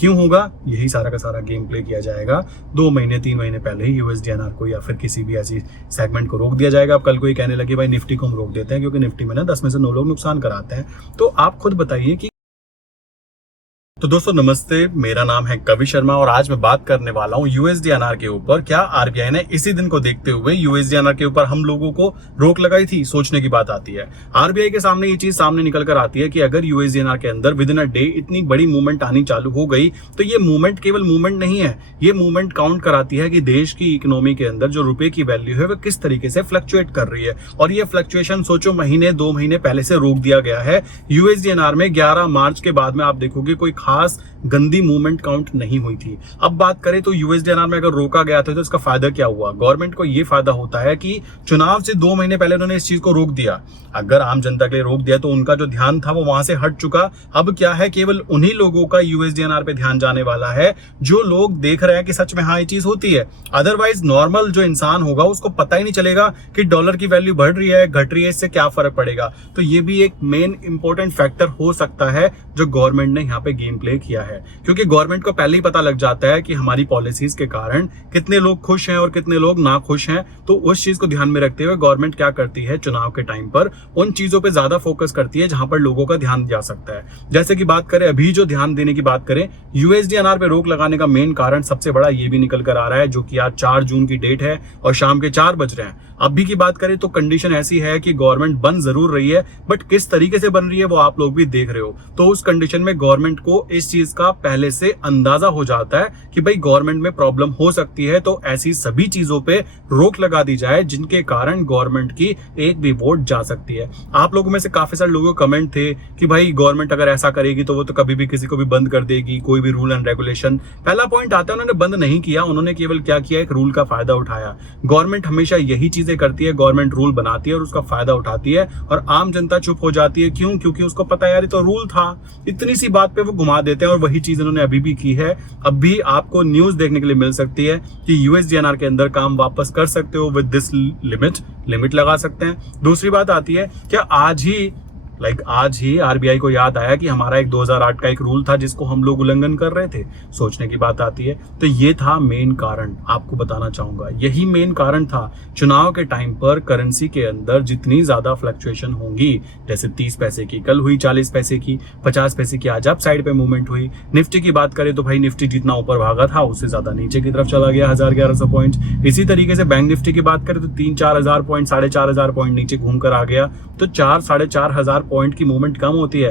क्यों होगा, यही सारा का सारा गेम प्ले किया जाएगा। 2 महीने 3 महीने पहले ही यूएसडीएनआर को या फिर किसी भी ऐसी सेगमेंट को रोक दिया जाएगा। अब कल कोई कहने लगे भाई निफ्टी को हम रोक देते हैं क्योंकि निफ्टी में ना 10 में से 9 लोग नुकसान कराते हैं। तो आप खुद बताइए कि तो दोस्तों नमस्ते, मेरा नाम है कवि शर्मा और आज मैं बात करने वाला हूं यूएसडीएनआर के ऊपर। क्या आरबीआई ने इसी दिन को देखते हुए यूएसडीएनआर के ऊपर हम लोगों को रोक लगाई थी? सोचने की बात आती है। आरबीआई के सामने ये चीज सामने निकल कर आती है कि अगर यूएसडीएनआर के अंदर विद इन अ डे इतनी बड़ी मूवमेंट आनी चालू हो गई तो ये मूवमेंट केवल मूवमेंट नहीं है, ये मूवमेंट काउंट कराती है कि देश की इकोनॉमी के अंदर जो रुपए की वैल्यू है वो किस तरीके से फ्लक्चुएट कर रही है। और ये फ्लक्चुएशन सोचो महीने 2 महीने पहले से रोक दिया गया है। यूएसडीएनआर में 11 मार्च के बाद में आप देखोगे कोई खास गंदी मूवमेंट काउंट नहीं हुई थी। अब बात करें तो यूएसडीएनआर में अगर रोका गया था तो इसका फायदा क्या हुआ? गवर्नमेंट को ये फायदा होता है कि चुनाव से 2 महीने पहले उन्होंने इस चीज को रोक दिया। अगर आम जनता के लिए रोक दिया तो उनका जो ध्यान था वो वहां से हट चुका। अब क्या है, केवल उन्हीं लोगों का यूएसडीएनआर पे ध्यान जाने वाला है जो लोग देख रहे हैं कि सच में हाँ ये चीज होती है। अदरवाइज नॉर्मल जो इंसान होगा उसको पता ही नहीं चलेगा कि डॉलर की वैल्यू बढ़ रही है घट रही है, इससे क्या फर्क पड़ेगा। तो ये भी एक मेन इंपॉर्टेंट फैक्टर हो सकता है जो गवर्नमेंट ने यहाँ पे गेम प्ले किया है, क्योंकि गवर्नमेंट को पहले ही पता लग जाता है कि हमारी पॉलिसीज के कारण कितने लोग खुश हैं और कितने लोग ना खुश हैं। तो उस चीज को ध्यान में रखते हुए गवर्नमेंट क्या करती है, चुनाव के टाइम पर उन चीजों पे ज्यादा फोकस करती है जहां पर लोगों का ध्यान जा सकता है। जैसे कि बात करें अभी जो ध्यान देने की बात करें, यूएसडीएनआर पे रोक लगाने का मेन कारण सबसे बड़ा ये भी निकल कर आ रहा है, जो कि आज 4 जून की डेट है और शाम के 4 बज रहे हैं। अभी की बात करें तो कंडीशन ऐसी है कि गवर्नमेंट बन जरूर रही है, बट किस तरीके से बन रही है वो आप लोग भी देख रहे हो। तो उस कंडीशन में गवर्नमेंट को इस चीज का पहले से अंदाजा हो जाता है कि भाई गवर्नमेंट में प्रॉब्लम हो सकती है, तो ऐसी सभी चीजों पे रोक लगा दी जाए जिनके कारण गवर्नमेंट की एक भी वोट जा सकती है। आप लोगों में से काफी सारे लोगों के कमेंट थे कि भाई गवर्नमेंट अगर ऐसा करेगी तो वो तो कभी भी किसी को भी बंद कर देगी, कोई भी रूल एंड रेगुलेशन। पहला पॉइंट आता है, उन्होंने बंद नहीं किया, उन्होंने केवल क्या किया, एक रूल का फायदा उठाया। गवर्नमेंट हमेशा यही चीजें करती है, गवर्नमेंट रूल बनाती है और उसका फायदा उठाती है और आम जनता चुप हो जाती है। क्यों? क्योंकि उसको पता है यार ये तो रूल था। इतनी सी बात पे वो घुमा देते हैं और वही चीज उन्होंने अभी भी की है। अब भी आपको न्यूज देखने के लिए मिल सकती है कि यूएसडीएनआर के अंदर काम वापस कर सकते हो विद दिस लिमिट लगा सकते हैं। दूसरी बात आती है, क्या आज ही आरबीआई को याद आया कि हमारा एक 2008 का एक रूल था जिसको हम लोग उल्लंघन कर रहे थे? सोचने की बात आती है। तो ये था मेन कारण, आपको बताना चाहूंगा यही मेन कारण था। चुनाव के टाइम पर करेंसी के अंदर जितनी ज्यादा फ्लक्चुएशन होंगी, जैसे 30 पैसे की कल हुई, 40 पैसे की, 50 पैसे की आज अप साइड पे मूवमेंट हुई। निफ्टी की बात करें तो भाई निफ्टी जितना ऊपर भागा था उससे ज्यादा नीचे की तरफ चला गया, 1100 पॉइंट। इसी तरीके से बैंक निफ्टी की बात करें तो 3-4 हजार पॉइंट, 4,500 पॉइंट नीचे घूम कर आ गया। तो 4-4.5 हजार पॉइंट की मूवमेंट कम होती है।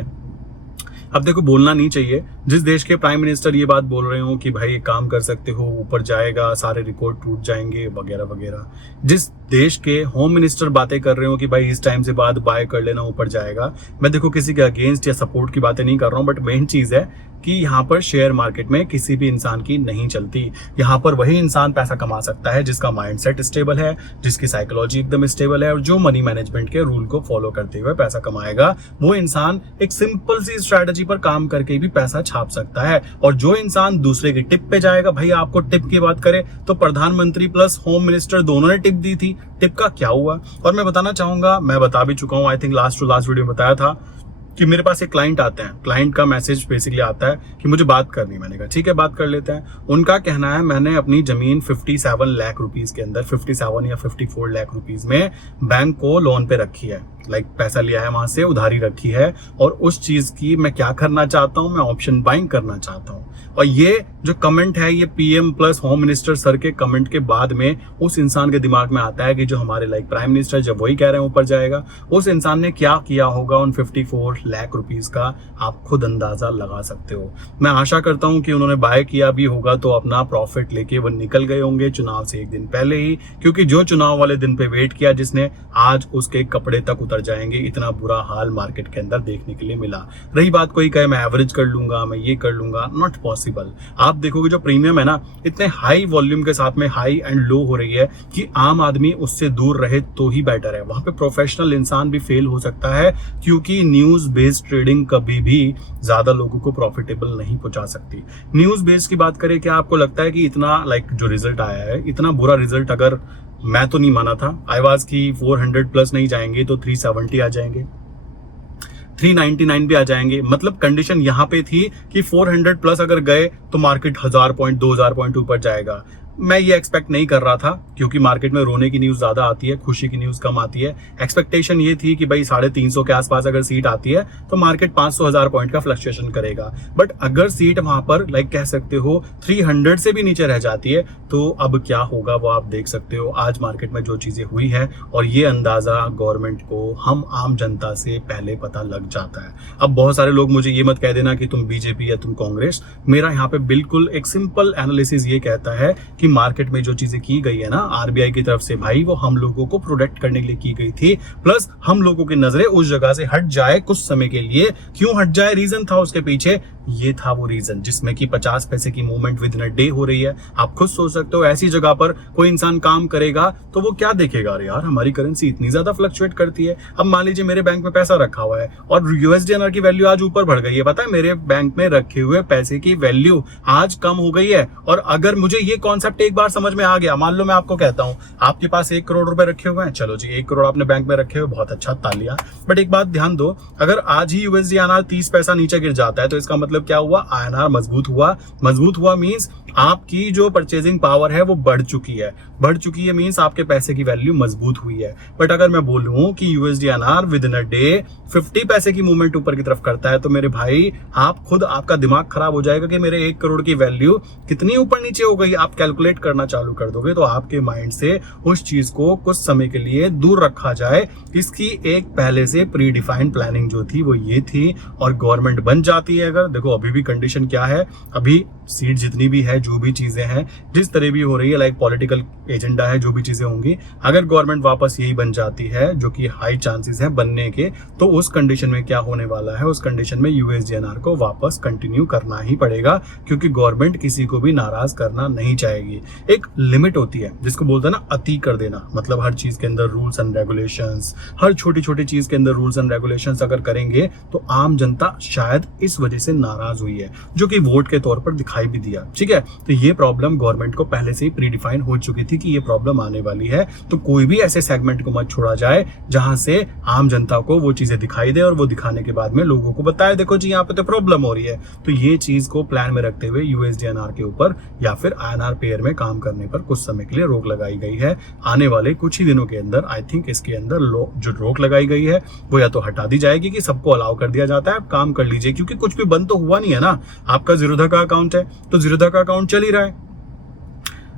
अब देखो, बोलना नहीं चाहिए, जिस देश के प्राइम मिनिस्टर ये बात बोल रहे हो कि भाई एक काम कर सकते हो, ऊपर जाएगा, सारे रिकॉर्ड टूट जाएंगे वगैरह वगैरह, जिस देश के होम मिनिस्टर बातें कर रहे हो कि भाई इस टाइम से बाद बाय कर लेना, ऊपर जाएगा, मैं देखो किसी के अगेंस्ट या सपोर्ट की बातें नहीं कर रहा हूं, बट मेन चीज है कि यहाँ पर शेयर मार्केट में किसी भी इंसान की नहीं चलती। यहाँ पर वही इंसान पैसा कमा सकता है जिसका माइंडसेट स्टेबल है, जिसकी साइकोलॉजी एकदम स्टेबल है और जो मनी मैनेजमेंट के रूल को फॉलो करते हुए पैसा कमाएगा। वो इंसान एक सिंपल सी स्ट्रैटेजी पर काम करके भी पैसा छाप सकता है। और जो इंसान दूसरे की टिप पे जाएगा, भाई आपको टिप की बात करें तो प्रधानमंत्री प्लस होम मिनिस्टर दोनों ने टिप दी थी, टिप का क्या हुआ? और मैं बताना चाहूंगा, मैं बता भी चुका हूं, आई थिंक लास्ट वीडियो में बताया था कि मेरे पास एक क्लाइंट आते हैं, क्लाइंट का मैसेज बेसिकली आता है कि मुझे बात करनी है। मैंने कहा ठीक है बात कर लेते हैं। उनका कहना है मैंने अपनी जमीन 57 लाख रुपीज के अंदर, 57 या 54 लाख रुपीज में बैंक को लोन पे रखी है, पैसा लिया है वहां से, उधारी रखी है, और उस चीज की मैं क्या करना चाहता हूं, मैं ऑप्शन बाइंग करना चाहता हूं। और ये जो कमेंट है ये PM plus home minister sir के कमेंट के बाद में उस इंसान के दिमाग में आता है कि जो हमारे प्राइम मिनिस्टर जब वही कह रहे हैं ऊपर जाएगा, उस इंसान ने क्या किया होगा उन 54 लाख रुपीज का, आप खुद अंदाजा लगा सकते हो। मैं आशा करता हूं कि उन्होंने बाय किया भी होगा तो अपना प्रॉफिट लेके वो निकल गए होंगे चुनाव से एक दिन पहले ही, क्योंकि जो चुनाव वाले दिन पे वेट किया जिसने, आज उसके कपड़े तक उतर जाएंगे। इतना बुरा हाल मार्केट के अंदर देखने के लिए मिला। रही बात कोई कहे मैं एवरेज कर लूंगा, मैं ये कर लूंगा, नॉट पॉसिबल। आप देखोगे जो प्रीमियम है ना, इतने हाई वॉल्यूम के साथ में हाई एंड लो हो रही है कि आम आदमी उससे दूर रहे तो ही बेटर है। वहां पे प्रोफेशनल इंसान भी फेल हो सकता है, क्योंकि न्यूज बेस्ड ट्रेडिंग कभी भी ज्यादा लोगों को प्रॉफिटेबल नहीं पहुंचा सकती। न्यूज बेस्ड की बात करें, क्या आपको लगता है कि इतना जो रिजल्ट आया है, इतना बुरा रिजल्ट अगर, मैं तो नहीं माना था, आई वाज की 400 प्लस नहीं जाएंगे तो 370 आ जाएंगे। 399 भी आ जाएंगे। मतलब कंडीशन यहाँ पे थी कि 400 प्लस अगर गए तो मार्केट 1000 पॉइंट 2000 पॉइंट ऊपर जाएगा। मैं ये एक्सपेक्ट नहीं कर रहा था क्योंकि मार्केट में रोने की न्यूज ज्यादा आती है, खुशी की न्यूज कम आती है। एक्सपेक्टेशन ये थी कि भाई 350 के आसपास अगर सीट आती है तो मार्केट 500-1000 पॉइंट का फ्लक्चुएशन करेगा। बट अगर सीट वहां पर कह सकते हो 300 से भी नीचे रह जाती है तो अब क्या होगा वो आप देख सकते हो आज मार्केट में जो चीजें हुई है। और ये अंदाजा गवर्नमेंट को हम आम जनता से पहले पता लग जाता है। अब बहुत सारे लोग मुझे ये मत कह देना कि तुम बीजेपी या तुम कांग्रेस। मेरा यहाँ पे बिल्कुल एक सिंपल एनालिसिस ये कहता है कि मार्केट में जो चीजें की गई है ना आरबीआई की तरफ से, भाई वो हम लोगों को प्रोटेक्ट करने के लिए की गई थी। प्लस हम लोगों की नजरें उस जगह से हट जाए कुछ समय के लिए। क्यों हट जाए, रीजन था उसके पीछे, ये था वो रीजन जिसमें कि 50 पैसे की movement with in a day हो रही है। आप खुद सोच सकते हो ऐसी जगह पर कोई इंसान काम करेगा तो वो क्या देखेगा, अरे यार हमारी करेंसी इतनी ज्यादा फ्लक्चुएट करती है। अब मान लीजिए मेरे बैंक में पैसा रखा हुआ है और यूएसडीएनआर की वैल्यू आज ऊपर बढ़ गई है। पता है मेरे बैंक में रखे हुए पैसे की वैल्यू आज कम हो गई है। और अगर मुझे ये कॉन्सेप्ट एक बार समझ में आ गया, मान लो मैं आपको कहता हूं आपके पास 1 करोड़ रुपए रखे हुए हैं, चलो जी 1 करोड़ आपने बैंक में रखे हुए, बहुत अच्छा, तालियां। बट एक बात ध्यान दो, अगर आज ही यूएसडीएनआर 30 पैसा नीचे गिर जाता है तो इसका मतलब क्या हुआ, आईएनआर मजबूत हुआ। मजबूत हुआ मींस आपकी जो परचेजिंग पावर है वो बढ़ चुकी है मींस आपके पैसे की वैल्यू मजबूत हुई है। बट अगर मैं बोलूं कि यूएसडीएनआर विद इन अ डे 50 पैसे की मूवमेंट ऊपर की तरफ करता है तो मेरे भाई आप खुद, आपका दिमाग खराब हो जाएगा कि मेरे 1 करोड़ की वैल्यू कितनी ऊपर नीचे हो गई। आप कैलकुलेट करना चालू कर दोगे तो आपके माइंड से उस चीज को कुछ समय के लिए दूर रखा जाए। इसकी एक पहले से प्री डिफाइंड प्लानिंग जो थी वो ये थी। और गवर्नमेंट बन जाती है अगर, देखो अभी भी कंडीशन क्या है, अभी सीट जितनी भी है, जो भी चीजें हैं, जिस तरह भी हो रही है, पॉलिटिकल एजेंडा है, जो भी चीजें होंगी, अगर गवर्नमेंट वापस यही बन जाती है जो कि हाई चांसेस है बनने के, तो उस कंडीशन में क्या होने वाला है, उस कंडीशन में यूएसडीएनआर को वापस कंटिन्यू करना ही पड़ेगा क्योंकि गवर्नमेंट किसी को भी नाराज करना नहीं चाहेगी। एक लिमिट होती है जिसको बोलते हैं ना अति कर देना, मतलब हर चीज के अंदर रूल्स एंड रेगुलेशंस, हर छोटी छोटी चीज के अंदर रूल्स एंड रेगुलेशंस अगर करेंगे तो आम जनता शायद इस वजह से नाराज हुई है, जो कि वोट के तौर पर दिखाई भी दिया। ठीक है, तो ये प्रॉब्लम गवर्नमेंट को पहले से ही प्री डिफाइन हो चुकी थी कि ये प्रॉब्लम आने वाली है। तो कोई भी ऐसे सेगमेंट को मत छोड़ा जाए जहां से आम जनता को वो चीजें दिखाई दे और वो दिखाने के बाद में लोगों को बताए देखो जी यहाँ पे तो प्रॉब्लम हो रही है। तो ये चीज को प्लान में रखते हुए यूएसडीएनआर के ऊपर या फिर आईएनआर पेयर में काम करने पर कुछ समय के लिए रोक लगाई गई है। आने वाले कुछ ही दिनों के अंदर आई थिंक इसके अंदर जो रोक लगाई गई है वो या तो हटा दी जाएगी कि सबको अलाउ कर दिया जाता है आप काम कर लीजिए, क्योंकि कुछ भी बंद तो हुआ नहीं है ना। आपका जीरोधा का अकाउंट है तो जीरोधा का अकाउंट चल ही रहा है,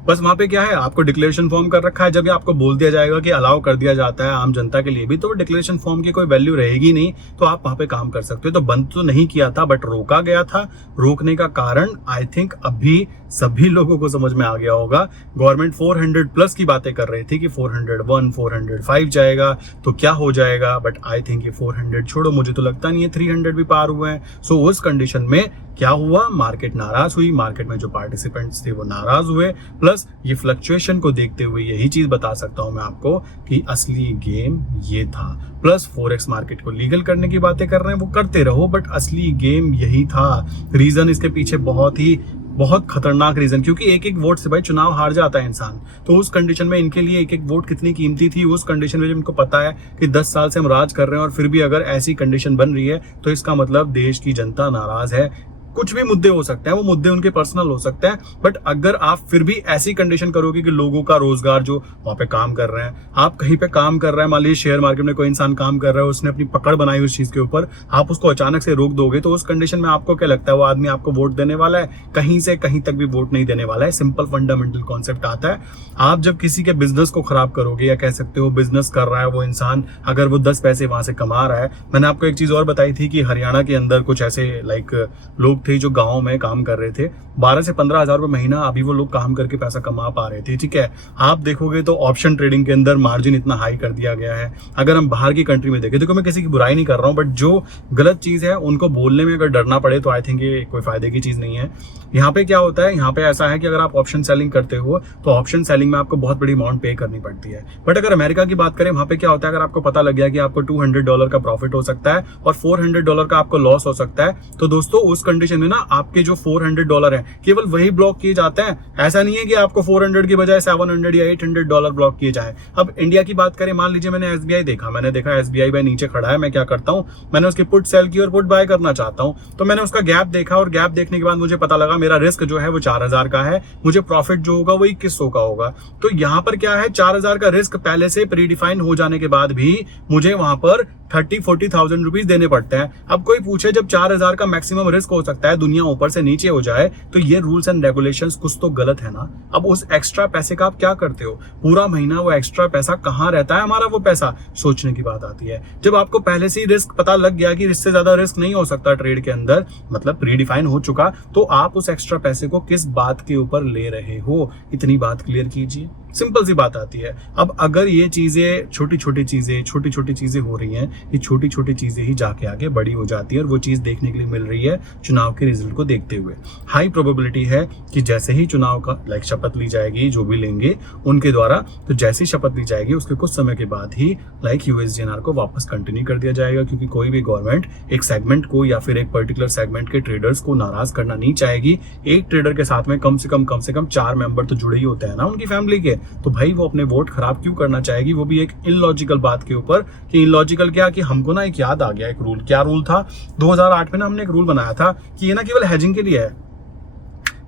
बस वहां पे क्या है आपको डिक्लेरेशन फॉर्म कर रखा है। जब ये आपको बोल दिया जाएगा कि अलाउ कर दिया जाता है आम जनता के लिए भी, तो डिक्लेरेशन फॉर्म की कोई वैल्यू रहेगी नहीं, तो आप वहां पे काम कर सकते हो। तो बंद तो नहीं किया था बट रोका गया था। रोकने का कारण आई थिंक अभी सभी लोगों को समझ में आ गया होगा। गवर्नमेंट 400 प्लस की बातें कर रही थी कि 401 405 जाएगा तो क्या हो जाएगा, बट आई थिंक ये 400 छोड़ो, मुझे तो लगता नहीं है 300 भी पार हुए हैं। सो उस कंडीशन में क्या हुआ, मार्केट नाराज हुई, मार्केट में जो पार्टिसिपेंट्स थे वो नाराज हुए। प्लस ये फ्लक्चुएशन को देखते हुए यही चीज बता सकता हूं मैं आपको कि असली गेम ये था। प्लस फॉरेक्स मार्केट को लीगल करने की बातें कर रहे हैं, वो करते रहो, बट असली गेम यही था। रीजन इसके पीछे बहुत खतरनाक रीजन, क्योंकि एक एक वोट से भाई चुनाव हार जाता है इंसान। तो उस कंडीशन में इनके लिए एक एक वोट कितनी कीमती थी, उस कंडीशन में जब इनको पता है कि 10 साल से हम राज कर रहे हैं और फिर भी अगर ऐसी कंडीशन बन रही है तो इसका मतलब देश की जनता नाराज है। कुछ भी मुद्दे हो सकते हैं, वो मुद्दे उनके पर्सनल हो सकते हैं, बट अगर आप फिर भी ऐसी कंडीशन करोगे कि लोगों का रोजगार जो वहां पे काम कर रहे हैं, आप कहीं पे काम कर रहे हैं, मान लीजिए शेयर मार्केट में कोई इंसान काम कर रहा है, उसने अपनी पकड़ बनाई उस चीज के ऊपर, आप उसको अचानक से रोक दोगे तो उस कंडीशन में आपको क्या लगता है वो आदमी आपको वोट देने वाला है? कहीं से कहीं तक भी वोट नहीं देने वाला है। सिंपल फंडामेंटल कॉन्सेप्ट आता है। आप जब किसी के बिजनेस को खराब करोगे, या कह सकते हो बिजनेस कर रहा है वो इंसान, अगर वो 10 पैसे वहां से कमा रहा है। मैंने आपको एक चीज और बताई थी कि हरियाणा के अंदर कुछ ऐसे लोग थे जो गाँव में काम कर रहे थे, 12 से 15 हजार रुपए महीना अभी वो लोग काम करके पैसा कमा पा रहे थे। ठीक है, आप देखोगे तो ऑप्शन ट्रेडिंग के अंदर मार्जिन इतना हाई कर दिया गया है। अगर हम बाहर की कंट्री में देखें, देखो मैं किसी की बुराई नहीं कर रहा हूं, बट जो गलत चीज है उनको बोलने में अगर डरना पड़े तो आई थिंक ये कोई फायदे की चीज नहीं है। यहाँ पे क्या होता है, यहाँ पे ऐसा है कि अगर आप ऑप्शन सेलिंग करते हो तो ऑप्शन सेलिंग में आपको बहुत बड़ी अमाउंट पे करनी पड़ती है। बट अगर अमेरिका की बात करें, वहां पे क्या होता है, अगर आपको पता लग गया कि आपको $200 का प्रॉफिट हो सकता है और $400 का आपको लॉस हो सकता है, तो दोस्तों उस कंडीशन कंडीशन में ना आपके जो $400 है केवल वही ब्लॉक किए जाते हैं। ऐसा नहीं है कि आपको 400 की बजाय 700 या $800 ब्लॉक किए जाए। अब इंडिया की बात करें, मान लीजिए मैंने SBI देखा, मैंने देखा SBI भाई नीचे खड़ा है, मैं क्या करता हूँ, मैंने उसकी पुट सेल की और पुट बाय करना चाहता हूँ, तो मैंने उसका गैप देखा और गैप देखने के बाद मुझे पता लगा मेरा रिस्क जो है वो 4000 का है, मुझे प्रॉफिट जो होगा वो 2100 का होगा। तो यहाँ पर क्या है, 4000 का रिस्क पहले से प्री डिफाइन हो जाने के बाद भी मुझे वहां पर 30-40,000 रुपीज देने पड़ते हैं। अब कोई पूछे जब 4000 का मैक्सिमम रिस्क हो सकता है, दुनिया ऊपर से नीचे हो जाए, तो ये रूल्स एंड रेगुलेशंस कुछ तो गलत है ना। अब उस एक्स्ट्रा पैसे का आप क्या करते हो, पूरा महीना वो एक्स्ट्रा पैसा कहाँ रहता है हमारा, वो पैसा सोचने की बात आती है। जब आपको पहले से ही रिस्क पता लग गया कि इससे ज्यादा रिस्क नहीं हो सकता ट्रेड के अंदर, मतलब प्री डिफाइन हो चुका, तो आप उस एक्स्ट्रा पैसे को किस बात के ऊपर ले रहे हो, इतनी बात क्लियर कीजिए। सिंपल सी बात आती है। अब अगर ये चीजें छोटी छोटी चीजें हो रही हैं, ये छोटी छोटी चीजें ही जाके आगे बड़ी हो जाती है, और वो चीज देखने के लिए मिल रही है चुनाव के रिजल्ट को देखते हुए। हाई प्रोबेबिलिटी है कि जैसे ही चुनाव का शपथ ली जाएगी, जो भी लेंगे उनके द्वारा, तो जैसी शपथ ली जाएगी उसके कुछ समय के बाद ही USDNR को वापस कंटिन्यू कर दिया जाएगा, क्योंकि कोई भी गवर्नमेंट एक सेगमेंट को या फिर एक पर्टिकुलर सेगमेंट के ट्रेडर्स को नाराज करना नहीं चाहेगी। एक ट्रेडर के साथ में कम से कम 4 मेंबर तो जुड़े ही होते हैं ना उनकी फैमिली के, तो भाई वो अपने वोट खराब क्यों करना चाहेगी, वो भी एक इलॉजिकल बात के ऊपर। कि इलॉजिकल क्या, कि हमको ना एक याद आ गया एक रूल, क्या रूल था, 2008 में ना हमने एक रूल बनाया था कि ये ना केवल हेजिंग के लिए है,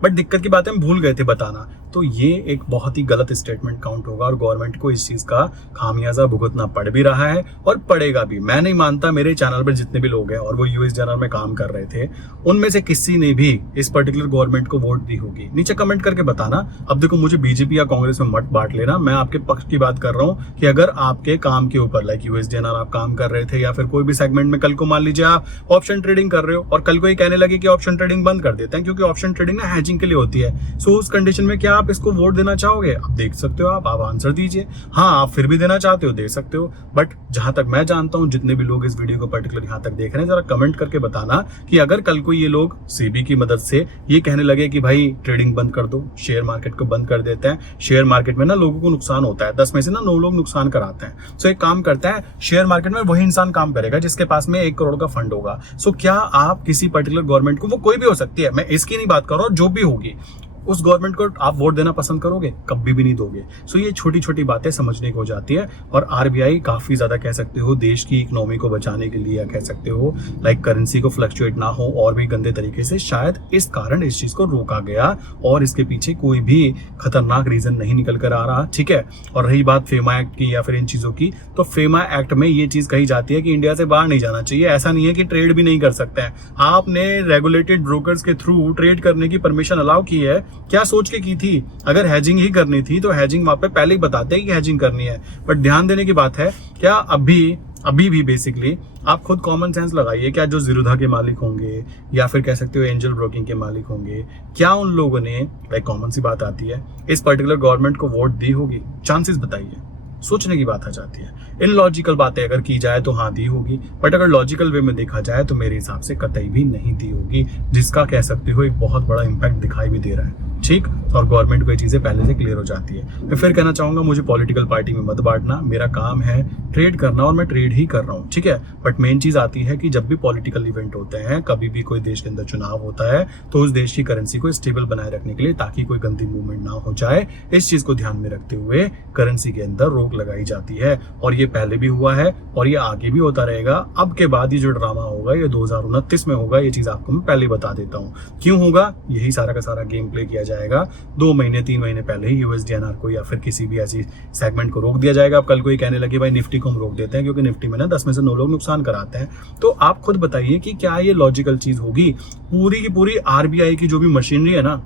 बट दिक्कत की बात है हम भूल गए थे बताना। तो ये एक बहुत ही गलत स्टेटमेंट काउंट होगा और गवर्नमेंट को इस चीज का खामियाजा भुगतना पड़ भी रहा है और पड़ेगा भी। मैं नहीं मानता मेरे चैनल पर जितने भी लोग हैं और वो USDNR में काम कर रहे थे, उनमें से किसी ने भी इस पर्टिकुलर गवर्नमेंट को वोट दी होगी। नीचे कमेंट करके बताना। अब देखो, मुझे बीजेपी या कांग्रेस में मत बांट लेना, मैं आपके पक्ष की बात कर रहा हूँ कि अगर आपके काम के ऊपर USDNR आप काम कर रहे थे या फिर कोई भी सेगमेंट में, कल को मान लीजिए आप ऑप्शन ट्रेडिंग कर रहे हो और कल को ये कहने लगे कि ऑप्शन ट्रेडिंग बंद कर देते हैं क्योंकि ऑप्शन ट्रेडिंग ना हैजिंग के लिए होती है, सो उस कंडीशन में क्या आप इसको वोट देना चाहोगे? आप देख सकते हो, आप आंसर दीजिए। हाँ, आप फिर भी देना चाहते हो, दे सकते हो, बट जहां तक मैं जानता हूं, जितने भी लोग इस वीडियो को पर्टिकुलर यहां तक देख रहे हैं, जरा कमेंट करके बताना कि अगर कल को ये लोग सेबी की मदद से ये कहने लगे कि भाई ट्रेडिंग बंद कर दो, शेयर मार्केट को बंद कर देते हैं, शेयर मार्केट में ना लोगों को नुकसान होता है, 10 में से ना 9 लोग नुकसान कराते हैं, सो एक काम करता है, शेयर मार्केट में वही इंसान काम करेगा जिसके पास में 1 करोड़ का फंड होगा। सो क्या आप किसी पर्टिकुलर गवर्नमेंट को, वो कोई भी हो सकती है, मैं इसकी नहीं बात कर रहा हूं, जो भी होगी, उस गवर्नमेंट को आप वोट देना पसंद करोगे? कभी भी नहीं दोगे। सो ये छोटी छोटी बातें समझने को हो जाती है और आरबीआई काफी ज्यादा कह सकते हो देश की इकोनॉमी को बचाने के लिए, या कह सकते हो करेंसी को फ्लक्चुएट ना हो और भी गंदे तरीके से, शायद इस कारण इस चीज को रोका गया और इसके पीछे कोई भी खतरनाक रीजन नहीं निकल कर आ रहा। ठीक है, और रही बात फेमा एक्ट की या फिर इन चीजों की, तो फेमा एक्ट में ये चीज कही जाती है कि इंडिया से बाहर नहीं जाना चाहिए। ऐसा नहीं है कि ट्रेड भी नहीं कर सकते हैं, आपने रेगुलेटेड ब्रोकर्स के थ्रू ट्रेड करने की परमिशन अलाउ की है। क्या सोच के की थी? अगर हैजिंग ही करनी थी तो हैजिंग वहां पे पहले ही बताते हैं कि हैजिंग करनी है। बट ध्यान देने की बात है, क्या अभी भी बेसिकली आप खुद कॉमन सेंस लगाइए, क्या जो जीरोधा के मालिक होंगे या फिर कह सकते हो एंजल ब्रोकिंग के मालिक होंगे, क्या उन लोगों ने, कॉमन सी बात आती है, इस पर्टिकुलर गवर्नमेंट को वोट दी होगी? चांसेस बताइए, सोचने की बात आ जाती है। इन लॉजिकल बातें अगर की जाए तो हाँ दी होगी, बट अगर लॉजिकल वे में देखा जाए तो मेरे हिसाब से कतई भी नहीं दी होगी, जिसका कह सकते हो एक बहुत बड़ा इंपैक्ट दिखाई भी दे रहा है। ठीक, और गवर्नमेंट को ये चीजें पहले से क्लियर हो जाती है। मैं फिर कहना चाहूंगा, मुझे पॉलिटिकल पार्टी में मत बांटना, मेरा काम है ट्रेड करना और मैं ट्रेड ही कर रहा हूँ। ठीक है, बट मेन चीज आती है कि जब भी पॉलिटिकल इवेंट होते हैं, कभी भी कोई देश के अंदर चुनाव होता है, तो उस देश की करेंसी को स्टेबल बनाए रखने के लिए, ताकि कोई गंदी मूवमेंट ना हो जाए, इस चीज को ध्यान में रखते हुए करेंसी के अंदर रोक लगाई जाती है। और ये पहले भी हुआ है और ये आगे भी होता रहेगा। अब के बाद ये जो ड्रामा होगा ये 2029 में होगा, ये चीज आपको मैं पहले बता देता हूँ। क्यों होगा? यही सारा का सारा गेम प्ले किया जाएगा। 2 महीने 3 महीने पहले ही USDNR को या फिर किसी भी ऐसी सेगमेंट को रोक दिया जाएगा। अब कल को ये कहने लगे भाई निफ्टी को हम रोक देते हैं, क्योंकि निफ्टी में ना 10 में से 9 लोग नुकसान कराते हैं। तो आप खुद बताइए कि क्या ये लॉजिकल चीज होगी? पूरी की पूरी आरबीआई की जो भी मशीनरी है ना,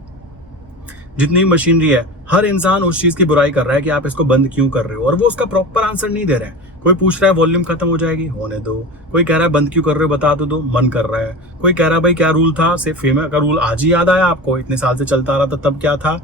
जितनी भी मशीनरी है, हर इंसान उस चीज की बुराई कर रहा है कि आप इसको बंद क्यों कर रहे हो, और वो उसका प्रॉपर आंसर नहीं दे रहे हैं। कोई पूछ रहा है वॉल्यूम खत्म हो जाएगी, होने दो। कोई कह रहा है बंद क्यों कर रहे हो, बता दो, मन कर रहा है। कोई कह रहा है भाई क्या रूल था, सिर्फ फेमा का रूल आज ही याद आया आपको, इतने साल से चलता आ रहा था, तब क्या था?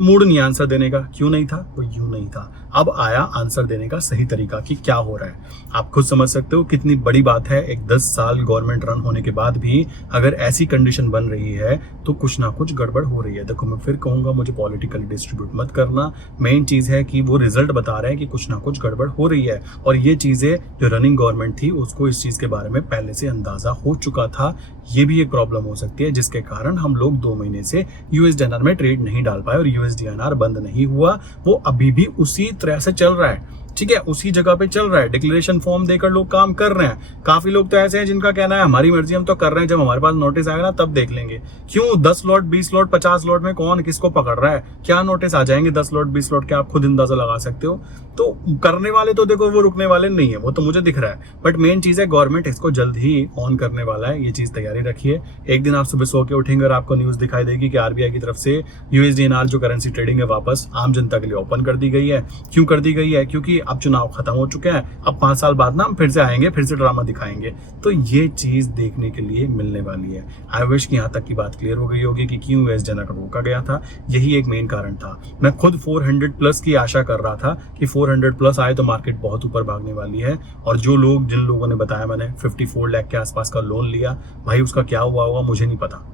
मूड नहीं आंसर देने का। क्यों नहीं था? वो यूं नहीं था। अब आया आंसर देने का सही तरीका कि क्या हो रहा है। आप खुद समझ सकते हो कितनी बड़ी बात है। एक 10 साल गवर्नमेंट रन होने के बाद भी अगर ऐसी कंडीशन बन रही है तो कुछ ना कुछ गड़बड़ हो रही है। देखो, मैं फिर कहूंगा, मुझे पॉलिटिकली डिस्ट्रीब्यूट मत करना। मेन चीज है कि वो रिजल्ट बता रहे हैं कि कुछ ना कुछ गड़बड़ हो रही है, और ये चीजें जो रनिंग गवर्नमेंट थी उसको इस चीज के बारे में पहले से अंदाजा हो चुका था। ये भी एक प्रॉब्लम हो सकती है, जिसके कारण हम लोग 2 महीने से USDNR में ट्रेड नहीं डाल पाए और USDNR बंद नहीं हुआ, वो अभी भी उसी तरह से चल रहा है। ठीक है, उसी जगह पे चल रहा है। डिक्लेरेशन फॉर्म देकर लोग काम कर रहे हैं। काफी लोग तो ऐसे हैं जिनका कहना है हमारी मर्जी, हम तो कर रहे हैं, जब हमारे पास नोटिस आएगा ना तब देख लेंगे। क्यों? 10 लॉट 20 लॉट 50 लॉट में कौन किसको पकड़ रहा है? क्या नोटिस आ जाएंगे 10 लॉट 20 लॉट के? आप खुद अंदाजा लगा सकते हो। तो करने वाले तो देखो वो रुकने वाले नहीं है, वो तो मुझे दिख रहा है। बट मेन चीज है गवर्नमेंट इसको जल्द ही ऑन करने वाला है, ये चीज तैयारी रखिए। एक दिन आप सुबह सो के उठेंगे और आपको न्यूज दिखाई देगी कि RBI की तरफ से USDNR जो करेंसी ट्रेडिंग है वापस आम जनता के लिए ओपन कर दी गई है। क्यों कर दी गई है? क्योंकि अब चुनाव खत्म हो चुके हैं, अब 5 साल बाद ना हम फिर से आएंगे, फिर से ड्रामा दिखाएंगे। तो ये चीज देखने के लिए मिलने वाली है। आई विश कि यहाँ तक की बात क्लियर हो गई होगी कि क्यों USDNR को रोका गया था। यही एक मेन कारण था। मैं खुद 400 प्लस की आशा कर रहा था कि 400 प्लस आए तो मार्केट बहुत ऊपर भागने वाली है। और जिन लोगों ने बताया, मैंने 54 लाख के आसपास का लोन लिया, भाई उसका क्या हुआ होगा मुझे नहीं पता।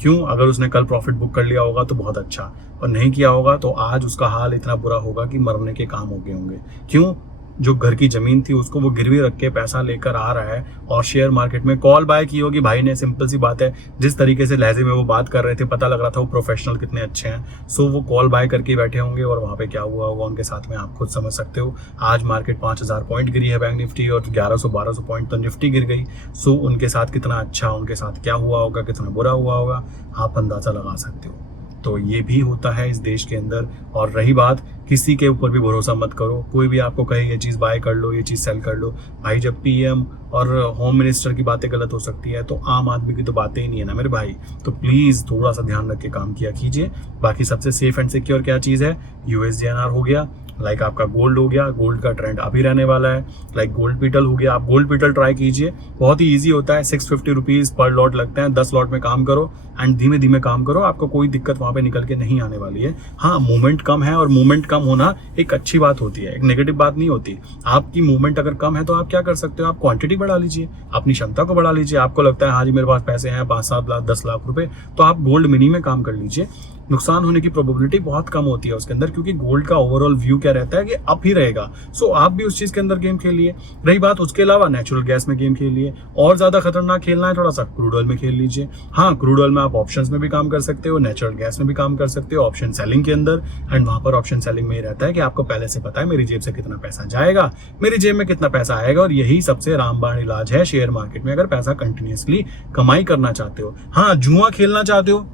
क्यों? अगर उसने कल प्रॉफिट बुक कर लिया होगा तो बहुत अच्छा, और नहीं किया होगा तो आज उसका हाल इतना बुरा होगा कि मरने के काम हो गए होंगे। क्यों? जो घर की जमीन थी उसको वो गिरवी रख के पैसा लेकर आ रहा है और शेयर मार्केट में कॉल बाय की होगी भाई ने। सिंपल सी बात है, जिस तरीके से लहजे में वो बात कर रहे थे पता लग रहा था वो प्रोफेशनल कितने अच्छे हैं। सो वो कॉल बाय करके बैठे होंगे और वहां पे क्या हुआ होगा उनके साथ में आप खुद समझ सकते हो। आज मार्केट 5000 पॉइंट गिरी है बैंक निफ्टी, और 1100-1200 पॉइंट तो निफ्टी गिर गई। सो उनके साथ कितना अच्छा, उनके साथ क्या हुआ होगा, कितना बुरा हुआ होगा, आप अंदाजा लगा सकते हो। तो ये भी होता है इस देश के अंदर। और रही बात, किसी के ऊपर भी भरोसा मत करो। कोई भी आपको कहे ये चीज़ बाय कर लो, ये चीज़ सेल कर लो, भाई जब PM और होम मिनिस्टर की बातें गलत हो सकती है तो आम आदमी की तो बातें ही नहीं है ना मेरे भाई। तो प्लीज़ थोड़ा सा ध्यान रख के काम किया कीजिए। बाकी सबसे सेफ एंड सिक्योर क्या चीज़ है? USDNR हो गया, लाइक आपका गोल्ड हो गया, गोल्ड का ट्रेंड अभी रहने वाला है। लाइक गोल्ड पीटल हो गया, आप गोल्ड पीटल ट्राई कीजिए, बहुत ही ईजी होता है। 650 रुपीज़ पर लॉट लगते हैं। 10 लॉट में काम करो एंड धीमे धीमे काम करो, आपको कोई दिक्कत वहां पे निकल के नहीं आने वाली है। हाँ, मूवमेंट कम है, और मूवमेंट कम होना एक अच्छी बात होती है, एक नेगेटिव बात नहीं होती। आपकी मूवमेंट अगर कम है तो आप क्या कर सकते हो? आप क्वांटिटी बढ़ा लीजिए, अपनी क्षमता को बढ़ा लीजिए। आपको लगता है हाँ जी मेरे पास पैसे हैं 5-7 लाख 10 लाख रुपए, तो आप गोल्ड मिनी में काम कर लीजिए। नुकसान होने की प्रोबेबिलिटी बहुत कम होती है उसके अंदर, क्योंकि गोल्ड का ओवरऑल व्यू क्या रहता है कि अप ही रहेगा। सो आप भी उस चीज के अंदर गेम खेलिए। रही बात उसके अलावा, नेचुरल गैस में गेम खेलिए। और ज्यादा खतरनाक खेलना है थोड़ा सा, क्रूड ऑयल में खेल लीजिए। हाँ, क्रूड ऑयल में आप ऑप्शंस में भी काम कर सकते हो, नेचुरल गैस में भी काम कर सकते हो, ऑप्शन सेलिंग के अंदर। एंड वहां पर ऑप्शन सेलिंग में ये रहता है कि आपको पहले से पता है मेरी जेब से कितना पैसा जाएगा, मेरी जेब में कितना पैसा आएगा। और यही सबसे रामबाण इलाज है शेयर मार्केट में, अगर पैसा कंटिन्यूअसली कमाई करना चाहते हो। हाँ, जुआ खेलना चाहते हो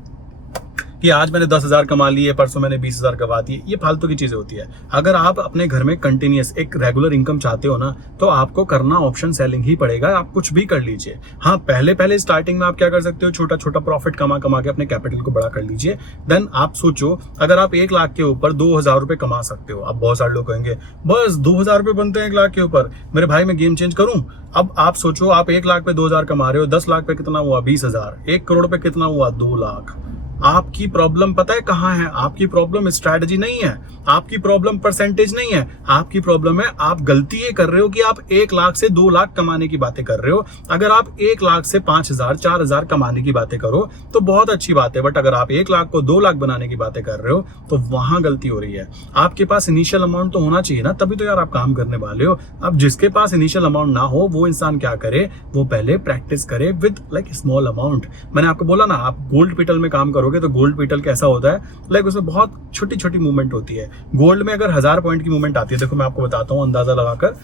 कि आज मैंने 10,000 कमा लिए, परसों मैंने 20,000 कमा दिए, ये फालतू की चीजें होती है। अगर आप अपने घर में कंटिन्यूअस एक रेगुलर इनकम चाहते हो ना, तो आपको करना ऑप्शन सेलिंग ही पड़ेगा। आप कुछ भी कर लीजिए। हाँ, पहले स्टार्टिंग में आप क्या कर सकते हो, छोटा छोटा प्रॉफिट कमा के अपने कैपिटल को बड़ा कर लीजिए। देन आप सोचो, अगर आप 1 लाख के ऊपर 2,000 रुपए कमा सकते हो। अब बहुत सारे लोग कहेंगे बस 2,000 रुपए बनते हैं 1 लाख के ऊपर, मेरे भाई मैं गेम चेंज करूं। अब आप सोचो, आप 1 लाख पे 2,000 कमा रहे हो, 10 लाख पे कितना हुआ 20,000, 1 करोड़ पे कितना हुआ 2 लाख। आपकी प्रॉब्लम पता है कहां है? आपकी प्रॉब्लम स्ट्रैटेजी नहीं है, आपकी प्रॉब्लम परसेंटेज नहीं है, आपकी प्रॉब्लम है आप गलती ये कर रहे हो कि आप 1 लाख से 2 लाख कमाने की बातें कर रहे हो। अगर आप 1 लाख से 5,000 4,000 कमाने की बातें करो तो बहुत अच्छी बात है, बट अगर आप 1 लाख को 2 लाख बनाने की बातें कर रहे हो तो वहां गलती हो रही है। आपके पास इनिशियल अमाउंट तो होना चाहिए ना, तभी तो यार आप काम करने वाले हो। अब जिसके पास इनिशियल अमाउंट ना हो वो इंसान क्या करे, वो पहले प्रैक्टिस करे विद लाइक स्मॉल अमाउंट। मैंने आपको बोला ना, आप गोल्ड पीटल में काम करोगे तो गोल्ड पीटल कैसा होता है, लाइक उसमें बहुत छोटी छोटी मूवमेंट होती है। गोल्ड में अगर 1000 पॉइंट की मूवमेंट आती है, देखो मैं आपको बताता हूं अंदाजा लगाकर,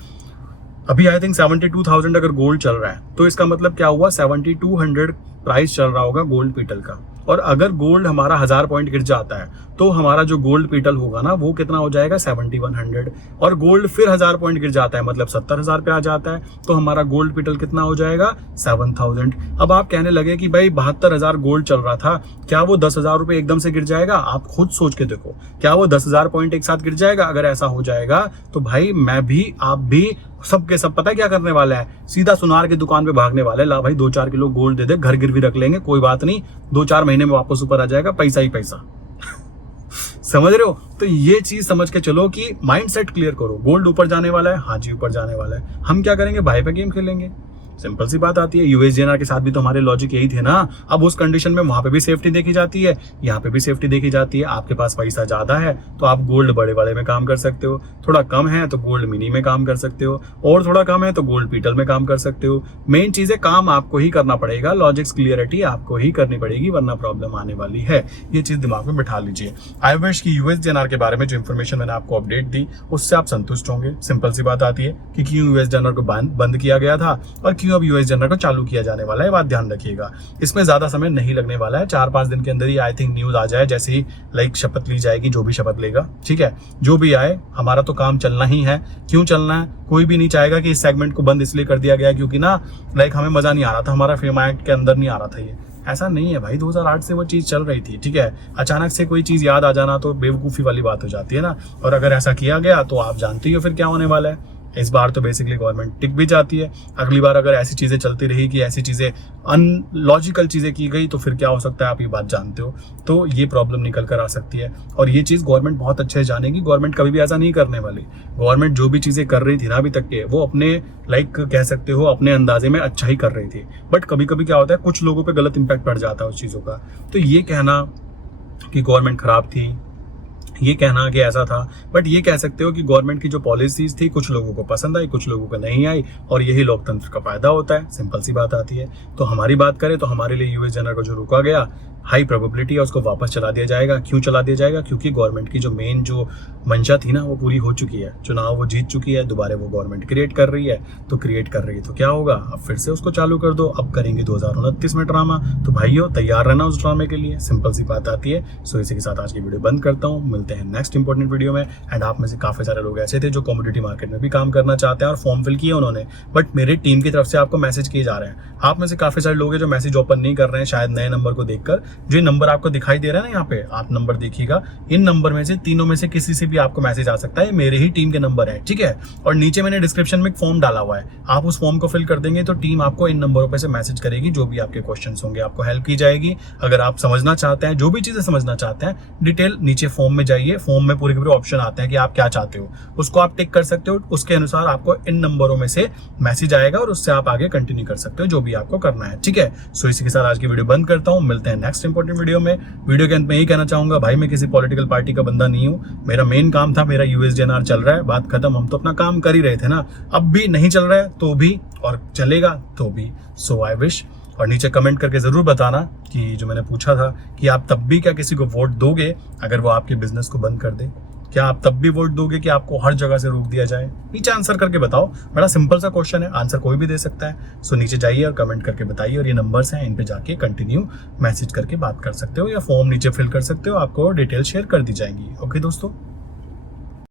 अभी आई थिंक 72,000 अगर गोल्ड चल रहा है तो इसका मतलब क्या हुआ, 7200 प्राइस चल रहा होगा गोल्ड पीटल का। और अगर गोल्ड हमारा 1000 पॉइंट गिर जाता है तो हमारा जो गोल्ड पीटल होगा ना वो कितना हो जाएगा 7100। और गोल्ड फिर 1000 पॉइंट गिर जाता है मतलब 70,000 पे आ जाता है तो हमारा गोल्ड पीटल कितना हो जाएगा 7000। अब आप कहने लगे कि भाई 72,000 गोल्ड चल रहा था, क्या वो 10,000 रुपए एकदम से गिर जाएगा? आप खुद सोच के देखो, क्या वो 10,000 पॉइंट एक साथ गिर जाएगा? अगर ऐसा हो जाएगा तो भाई मैं भी, आप भी, सबके सब पता है क्या करने वाला है, सीधा सुनार की दुकान पे भागने वाले, ला भाई 2-4 किलो गोल्ड दे दे, घर गिरवी रख लेंगे, कोई बात नहीं, 2-4 महीने में वापस ऊपर आ जाएगा, पैसा ही पैसा। समझ रहे हो? तो ये चीज समझ के चलो कि माइंड सेट क्लियर करो, गोल्ड ऊपर जाने वाला है, हाँ जी ऊपर जाने वाला है, हम क्या करेंगे, भाई पे गेम खेलेंगे। सिंपल सी बात आती है। यूएसडीएनआर के साथ भी तो हमारे लॉजिक यही थे ना। अब उस कंडीशन में वहां पे भी सेफ्टी देखी जाती है, यहाँ पे भी सेफ्टी देखी जाती है। आपके पास पैसा ज्यादा है तो आप गोल्ड बड़े वाले में काम कर सकते हो, थोड़ा कम है तो गोल्ड मिनी में काम कर सकते हो, और थोड़ा कम है तो गोल्ड पीटल में काम कर सकते हो। मेन चीज है काम आपको ही करना पड़ेगा, लॉजिक्स क्लियरिटी आपको ही करनी पड़ेगी, वरना प्रॉब्लम आने वाली है। ये चीज दिमाग में बिठा लीजिए। आई विश की यूएसडीएनआर के बारे में जो इन्फॉर्मेशन मैंने आपको अपडेट दी उससे आप संतुष्ट होंगे। सिंपल सी बात आती है कि क्यों यूएसडीएनआर को बंद किया गया था और क्यों अब यूएसडीएनआर को चालू किया जाने वाला है, बात ध्यान रखिएगा। इसमें ज्यादा समय नहीं लगने वाला है, 4-5 दिन के अंदर ही आई थिंक न्यूज आ जाए, जैसे ही लाइक शपथ ली जाएगी, जो भी शपथ लेगा, ठीक है, जो भी आए, हमारा तो काम चलना ही है। क्यों चलना है? कोई भी नहीं चाहेगा कि इस सेगमेंट को बंद इसलिए कर दिया गया क्योंकि ना लाइक हमें मजा नहीं आ रहा था, हमारा फेम एक्ट के अंदर नहीं आ रहा था। ये ऐसा नहीं है भाई, 2008 से वो चीज चल रही थी, ठीक है। अचानक से कोई चीज याद आ जाना तो बेवकूफी वाली बात हो जाती है ना। और अगर ऐसा किया गया तो आप जानते ही हो फिर क्या होने वाला है। इस बार तो बेसिकली गवर्नमेंट टिक भी जाती है। अगली बार अगर ऐसी चीजें चलती रही कि ऐसी चीजें अनलॉजिकल चीजें की गई तो फिर क्या हो सकता है, आप ये बात जानते हो। तो ये प्रॉब्लम निकल कर आ सकती है और ये चीज गवर्नमेंट बहुत अच्छे से जानेगी। गवर्नमेंट कभी भी ऐसा नहीं करने वाली। गवर्नमेंट जो भी चीजें कर रही थी ना अभी तक के, वो अपने लाइक कह सकते हो अपने अंदाजे में अच्छा ही कर रही थी। बट कभी कभी क्या होता है, कुछ लोगों पे गलत इंपैक्ट पड़ जाता है उस चीजों का। तो ये कहना कि गवर्नमेंट खराब थी, ये कहना कि ऐसा था, बट ये कह सकते हो कि गवर्नमेंट की जो पॉलिसीज थी कुछ लोगों को पसंद आई, कुछ लोगों को नहीं आई, और यही लोकतंत्र का फायदा होता है। सिंपल सी बात आती है। तो हमारी बात करें तो हमारे लिए यूएसडीएनआर को जो रोका गया, हाई प्रोबेबिलिटी है उसको वापस चला दिया जाएगा। क्यों चला दिया जाएगा? क्योंकि गवर्नमेंट की जो मेन जो मंशा थी ना वो पूरी हो चुकी है। चुनाव वो जीत चुकी है, दोबारा वो गवर्नमेंट क्रिएट कर रही है। तो क्रिएट कर रही है तो क्या होगा, अब फिर से उसको चालू कर दो। अब करेंगे 2029 में ड्रामा। तो भाइयों तैयार रहना उस ड्रामे के लिए। सिंपल सी बात आती है। सो इसी के साथ आज की वीडियो बंद करता हूँ। मिलते हैं नेक्स्ट इंपॉर्टेंट वीडियो में। एंड आप में से काफी सारे लोग ऐसे थे जो कमोडिटी मार्केट में भी काम करना चाहते हैं और फॉर्म फिल किए उन्होंने, बट मेरी टीम की तरफ से आपको मैसेज किए जा रहे हैं। आप में से काफी सारे लोग हैं जो मैसेज ओपन नहीं कर रहे हैं, शायद नए नंबर को देखकर। जो नंबर आपको दिखाई दे रहा है ना यहाँ पे, आप नंबर देखिएगा, इन नंबर में से तीनों में से किसी से भी आपको मैसेज आ सकता है। मेरे ही टीम के नंबर है, ठीक है। और नीचे मैंने डिस्क्रिप्शन में एक फॉर्म डाला हुआ है, आप उस फॉर्म को फिल कर देंगे तो टीम आपको इन नंबरों पे से मैसेज करेगी। जो भी आपके क्वेश्चंस होंगे आपको हेल्प की जाएगी। अगर आप समझना चाहते हैं, जो भी चीजें समझना चाहते हैं, डिटेल नीचे फॉर्म में जाइए। फॉर्म में पूरे के पूरे ऑप्शन आते हैं कि आप क्या चाहते हो, उसको आप टिक कर सकते हो। उसके अनुसार आपको इन नंबरों में से मैसेज आएगा और उससे आप आगे कंटिन्यू कर सकते हो जो भी आपको करना है, ठीक है। सो इसी के साथ आज की वीडियो बंद करता हूँ। मिलते हैं नेक्स्ट इंपॉर्टेंट वीडियो में। वीडियो के अंत में यही कहना चाहूंगा, भाई मैं किसी पॉलिटिकल पार्टी का बंदा नहीं हूँ। मेरा मेन काम था, मेरा यूएसडीएनआर चल रहा है, बात खत्म। हम तो अपना काम कर ही रहे थे ना, अब भी नहीं चल रहा है तो भी, और चलेगा तो भी। सो आई विश। और नीचे कमेंट करके जरूर बताना कि जो मैंने पूछा था कि आप तब भी क्या किसी को वोट दोगे अगर वो आपके बिजनेस को बंद कर दे? क्या आप तब भी वोट दोगे कि आपको हर जगह से रोक दिया जाए? नीचे आंसर करके बताओ। बड़ा सिंपल सा क्वेश्चन है, आंसर कोई भी दे सकता है। सो नीचे जाइए और कमेंट करके बताइए। और ये नंबर्स हैं, इन पे जाके कंटिन्यू मैसेज करके बात कर सकते हो या फॉर्म नीचे फिल कर सकते हो, आपको डिटेल शेयर कर दी जाएंगी। ओके दोस्तों।